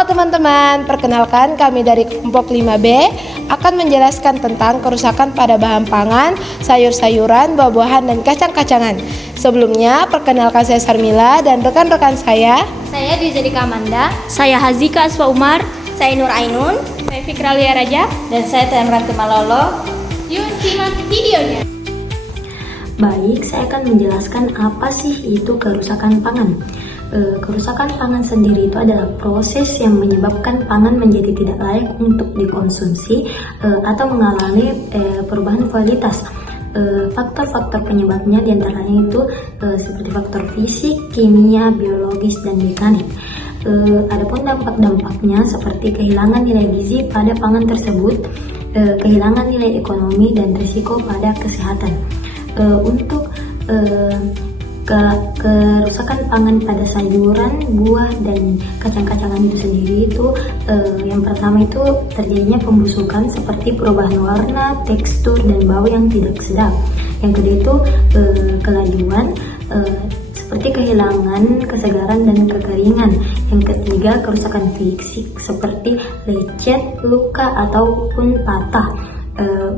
Halo teman-teman, perkenalkan kami dari kelompok 5B akan menjelaskan tentang kerusakan pada bahan pangan, sayur-sayuran, buah-buahan, dan kacang-kacangan. Sebelumnya, perkenalkan saya Sarmila dan rekan-rekan saya. Saya Dizedika Amanda. Saya Hazika Aswa Umar. Saya Nur Ainun. Saya Fikralia Raja. Dan saya Tenranti Malolo. Yuk simak videonya. Baik, saya akan menjelaskan apa sih itu kerusakan pangan. Kerusakan pangan sendiri itu adalah proses yang menyebabkan pangan menjadi tidak layak untuk dikonsumsi atau mengalami perubahan kualitas. Faktor-faktor penyebabnya diantaranya itu seperti faktor fisik, kimia, biologis, dan mekanik. Adapun dampak-dampaknya seperti kehilangan nilai gizi pada pangan tersebut, kehilangan nilai ekonomi, dan risiko pada kesehatan. Untuk kerusakan pangan pada sayuran, buah, dan kacang-kacangan itu sendiri itu yang pertama itu terjadinya pembusukan seperti perubahan warna, tekstur, dan bau yang tidak sedap. Yang kedua itu kelajuan seperti kehilangan kesegaran dan kekeringan. Yang ketiga kerusakan fisik seperti lecet, luka, ataupun patah.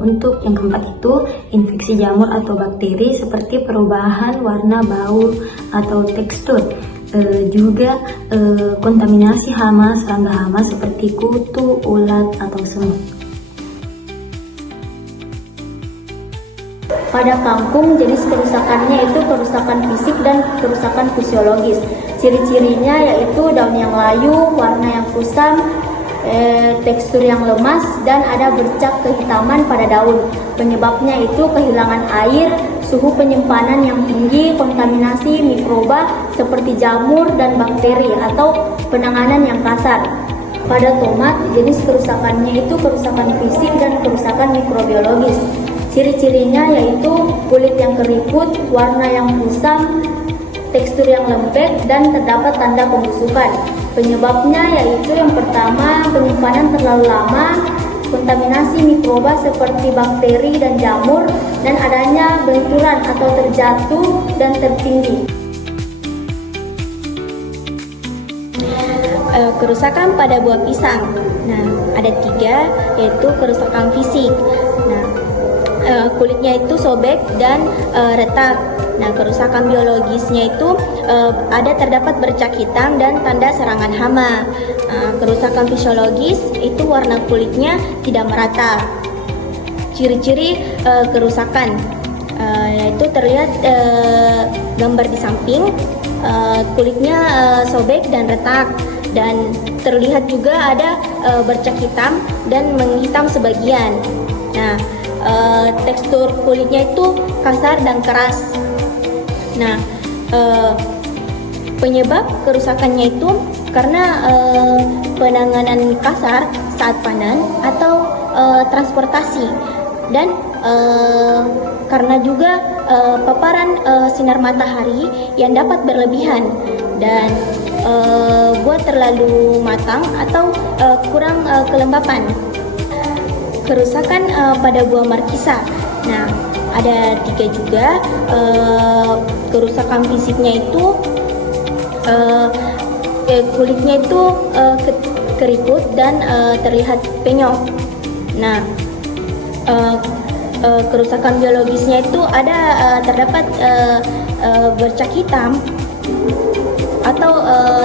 Untuk yang keempat itu infeksi jamur atau bakteri seperti perubahan warna, bau, atau tekstur. Juga kontaminasi hama, serangga hama seperti kutu, ulat, atau semut. Pada kangkung, jenis kerusakannya itu kerusakan fisik dan kerusakan fisiologis. Ciri-cirinya yaitu daun yang layu, warna yang kusam, tekstur yang lemas, dan ada bercak kehitaman pada daun. Penyebabnya itu kehilangan air, suhu penyimpanan yang tinggi, kontaminasi mikroba seperti jamur dan bakteri, atau penanganan yang kasar. Pada tomat, jenis kerusakannya itu kerusakan fisik dan kerusakan mikrobiologis. Ciri-cirinya yaitu kulit yang keriput, warna yang kusam, tekstur yang lembek, dan terdapat tanda pembusukan. Penyebabnya yaitu yang pertama, penyimpanan terlalu lama, kontaminasi mikroba seperti bakteri dan jamur, dan adanya benturan atau terjatuh dan tertindih. Kerusakan pada buah pisang. Nah, ada 3, yaitu kerusakan fisik. Nah, kulitnya itu sobek dan retak. Nah, kerusakan biologisnya itu ada terdapat bercak hitam dan tanda serangan hama. Kerusakan fisiologis itu warna kulitnya tidak merata. Ciri-ciri kerusakan yaitu terlihat gambar di samping, kulitnya sobek dan retak, dan terlihat juga ada bercak hitam dan menghitam sebagian. Nah, tekstur kulitnya itu kasar dan keras. Nah, penyebab kerusakannya itu karena penanganan kasar saat panen atau transportasi, dan karena juga paparan sinar matahari yang dapat berlebihan, dan buah terlalu matang atau kurang kelembapan. Kerusakan pada buah markisa. Nah, ada 3 juga. Kerusakan fisiknya itu kulitnya itu keriput dan terlihat penyok. Nah, kerusakan biologisnya itu ada terdapat bercak hitam atau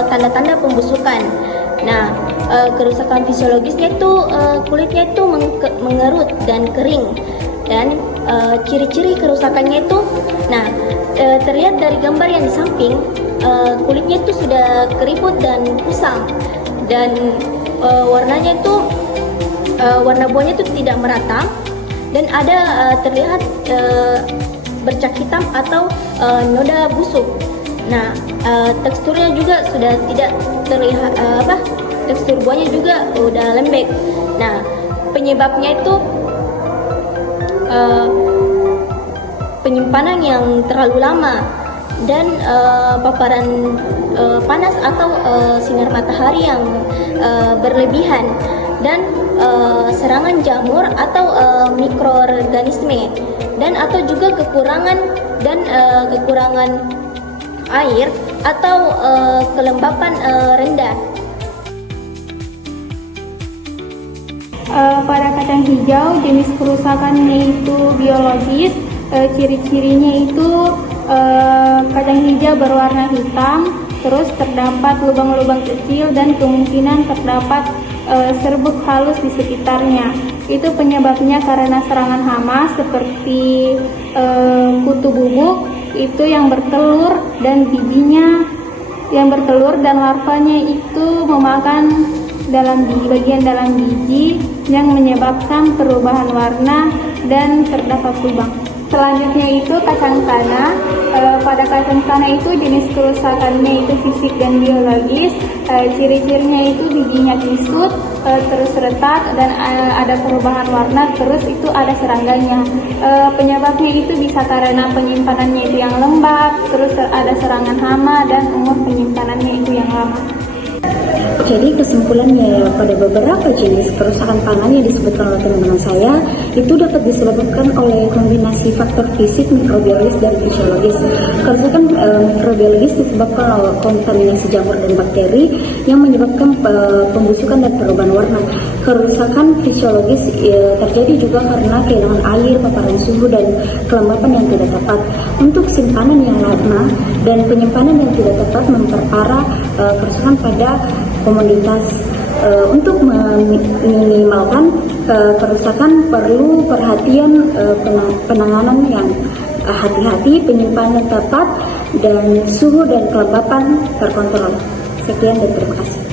tanda-tanda pembusukan. Nah, kerusakan fisiologisnya itu kulitnya itu mengerut dan kering, dan ciri-ciri kerusakannya itu, nah, terlihat dari gambar yang di samping, kulitnya itu sudah keriput dan kusam, dan warnanya itu warna buahnya itu tidak merata, dan ada terlihat bercak hitam atau noda busuk. Nah, teksturnya juga sudah tidak terlihat tekstur buahnya juga udah lembek. Nah, penyebabnya itu penyimpanan yang terlalu lama, dan paparan panas atau sinar matahari yang berlebihan, dan serangan jamur atau mikroorganisme, dan atau juga kekurangan air atau kelembapan rendah. Pada kacang hijau jenis kerusakannya itu biologis, ciri-cirinya itu kacang hijau berwarna hitam, terus terdapat lubang-lubang kecil dan kemungkinan terdapat serbuk halus di sekitarnya. Itu penyebabnya karena serangan hama seperti kutu bubuk itu yang bertelur dan bijinya yang bertelur dan larvanya itu memakan bagian dalam biji yang menyebabkan perubahan warna dan terdapat lubang. Selanjutnya itu kacang tanah. Pada kacang tanah itu jenis kerusakannya itu fisik dan biologis. Ciri-cirinya itu bijinya kisut, terus retak dan ada perubahan warna, terus itu ada serangganya. Penyebabnya itu bisa karena penyimpanannya itu yang lembab, terus ada serangan hama dan umur penyimpanannya itu yang lama. Jadi kesimpulannya pada beberapa jenis kerusakan pangan yang disebutkan oleh teman-teman saya itu dapat disebabkan oleh kombinasi faktor fisik, mikrobiologis, dan fisiologis. Kerusakan mikrobiologis disebabkan oleh kontaminasi jamur dan bakteri yang menyebabkan pembusukan dan perubahan warna. Kerusakan fisiologis terjadi juga karena kehilangan air, paparan suhu, dan kelembapan yang tidak tepat. Untuk simpanan yang lama dan penyimpanan yang tidak tepat memperparah kerusakan pada komoditas. Untuk meminimalkan kerusakan perlu perhatian penanganan yang hati-hati, penyimpanan tepat, dan suhu dan kelembapan terkontrol. Sekian dan terima kasih.